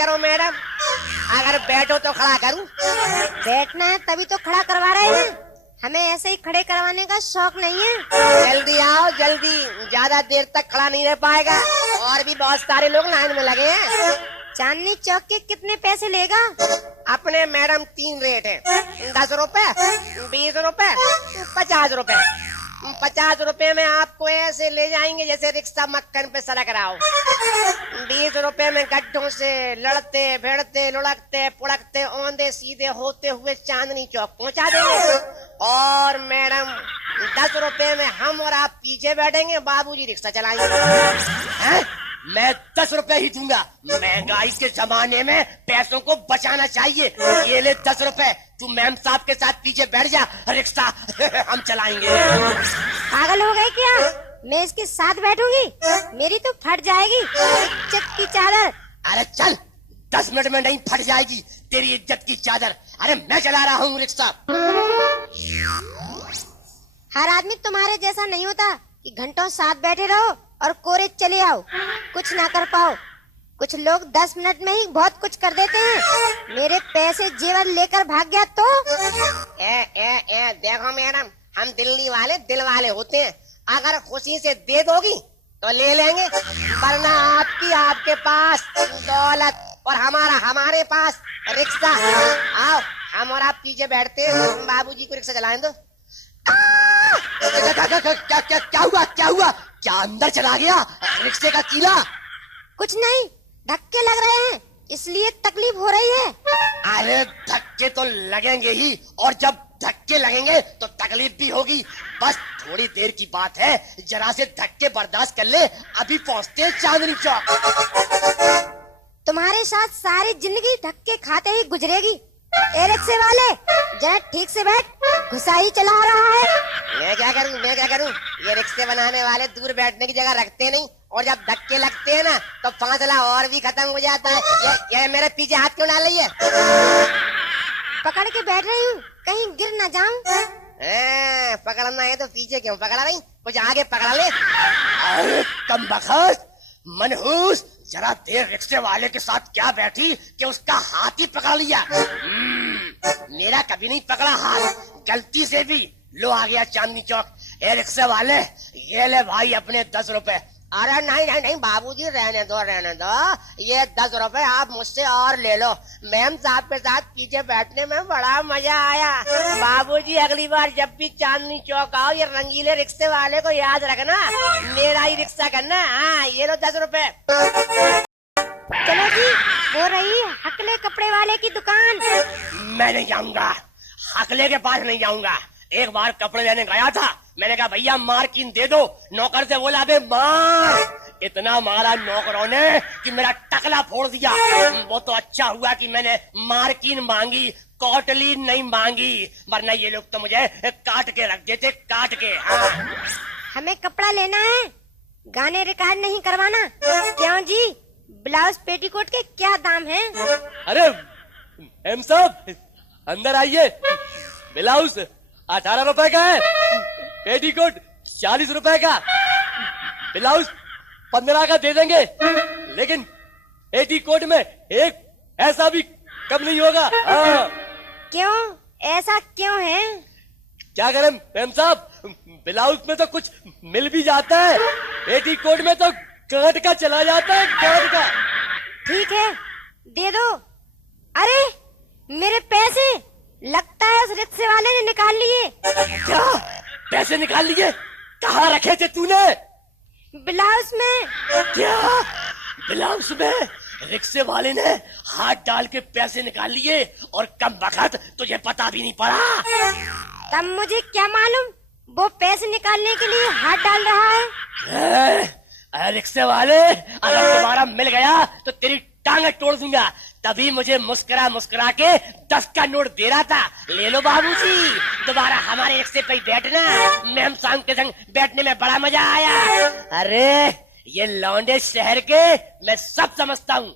करो मैडम, अगर बैठो तो खड़ा करूं। बैठना है तभी तो खड़ा करवा रहे हैं, हमें ऐसे ही खड़े करवाने का शौक नहीं है। जल्दी आओ जल्दी, ज्यादा देर तक खड़ा नहीं रह पाएगा, और भी बहुत सारे लोग लाइन में लगे हैं। चांदनी चौक के कितने पैसे लेगा? अपने मैडम 3 रेट है, 10 रुपए, 20 रुपए, 50 रुपए। 50 रुपए में आपको ऐसे ले जाएंगे जैसे रिक्शा मक्खन पे सड़क रहा हो। 20 रुपए में गड्ढों से लड़ते भिड़ते लुढ़कते पुड़कते औंधे सीधे होते हुए चांदनी चौक पहुंचा देंगे। और मैडम 10 रुपए में हम और आप पीछे बैठेंगे, बाबूजी रिक्शा चलाएंगे। मैं 10 रुपए ही दूंगा, महंगाई के जमाने में पैसों को बचाना चाहिए। ये ले 10 रुपए, तू मैम साहब के साथ पीछे बैठ जा, रिक्शा हम चलाएंगे। पागल हो गए क्या? मैं इसके साथ बैठूंगी, मेरी तो फट जाएगी इज्जत की चादर। अरे चल, 10 मिनट में नहीं फट जाएगी तेरी इज्जत की चादर। अरे मैं चला रहा हूँ रिक्शा। हर आदमी तुम्हारे जैसा नहीं होता कि घंटों साथ बैठे रहो और कोरे चले आओ, कुछ ना कर पाओ। कुछ लोग 10 मिनट में ही बहुत कुछ कर देते हैं। मेरे पैसे जेवर लेकर भाग गया तो? देखो मैडम, हम दिल्ली वाले दिल वाले होते हैं, अगर खुशी से दे दोगी तो ले लेंगे, वरना आपकी आपके पास दौलत और हमारा हमारे पास रिक्शा। आओ हम और आप पीछे बैठते हैं, बाबूजी को रिक्शा चलाएं दो। क्या हुआ क्या हुआ? क्या अंदर चला गया रिक्शे का कीला? कुछ नहीं, धक्के लग रहे हैं इसलिए तकलीफ हो रही है। अरे धक्के तो लगेंगे ही, और जब धक्के लगेंगे तो तकलीफ भी होगी। बस थोड़ी देर की बात है, जरा से धक्के बर्दाश्त कर ले, अभी पहुंचते हैं चांदनी चौक। तुम्हारे साथ सारी जिंदगी धक्के खाते ही गुजरेगी। ए रिक्शे वाले, जरा ठीक से बैठ, घुसाई चला रहा है। मैं क्या करूं? ये रिक्शे बनाने वाले दूर बैठने की जगह रखते नहीं, और जब धक्के लगते हैं ना तो फासला और भी खत्म हो जाता है। ये मेरे पीछे हाथ क्यों डाल रही है? पकड़ के बैठ रही हूँ, कहीं गिर ना जाऊं। पकड़ना है तो पीछे क्यों पकड़ा रही, कुछ आगे पकड़ ले। अरे कमबख्त मनहूस, जरा देर रिक्शे वाले के साथ क्या बैठी कि उसका हाथ ही पकड़ लिया। मेरा कभी नहीं पकड़ा हाथ, गलती से भी। लो आ गया चांदनी चौक। ए रिक्शे वाले, ये ले भाई अपने 10 रुपए। अरे नहीं बाबूजी, रहने दो। ये 10 रुपए आप मुझसे और ले लो, मैम साहब के साथ पीछे बैठने में बड़ा मजा आया। बाबूजी अगली बार जब भी चांदनी चौक आओ, ये रंगीले रिक्शे वाले को याद रखना, मेरा ही रिक्शा करना। हाँ ये लो 10 रुपए। चलो जी, वो रही हकले कपड़े वाले की दुकान। मैं नहीं जाऊंगा, हकले के पास नहीं जाऊंगा। एक बार कपड़े लेने गया था, मैंने कहा भैया मार्किन दे दो, नौकर से बोला बे मार। इतना मारा नौकरों ने कि मेरा टकला फोड़ दिया। वो तो अच्छा हुआ कि मैंने मार्किन मांगी, कॉटलीन नहीं मांगी, वरना ये लोग तो मुझे काट के रख देते, काट के। हमें कपड़ा लेना है, गाने रिकॉर्ड नहीं करवाना। क्यों जी, ब्लाउज पेटीकोट के क्या दाम हैं? अरे एम साहब अंदर आइए, ब्लाउज 18 रुपए का है, पेटीकोट 40 रुपए का, ब्लाउज 15 का दे देंगे, लेकिन पेटीकोट में एक ऐसा भी कम नहीं होगा। हाँ। क्यों, ऐसा क्यों है? क्या करें मैम साहब, ब्लाउज में तो कुछ मिल भी जाता है, पेटीकोट में तो काट का चला जाता है, काट का। ठीक है, दे दो। अरे मेरे पैसे, लगता है उस रिक्शे वाले ने निकाल लिए। क्या पैसे निकाल लिए? कहाँ रखे थे तूने? ब्लाउज में। क्या ब्लाउज में? रिक्शे वाले ने हाथ डाल के पैसे निकाल लिए, और कम वक्त तुझे पता भी नहीं पड़ा। तब मुझे क्या मालूम वो पैसे निकालने के लिए हाथ डाल रहा है। रिक्शे वाले, अगर तुम्हारा मिल गया तो तेरी टांगे तोड़ दूंगा। तभी मुझे मुस्कुरा मुस्कुरा के 10 का नोट दे रहा था। ले लो बाबूजी, दोबारा हमारे रिक्शे पे बैठना, मैम साहब के संग बैठने में बड़ा मजा आया। अरे ये लौंडे शहर के मैं सब समझता हूँ।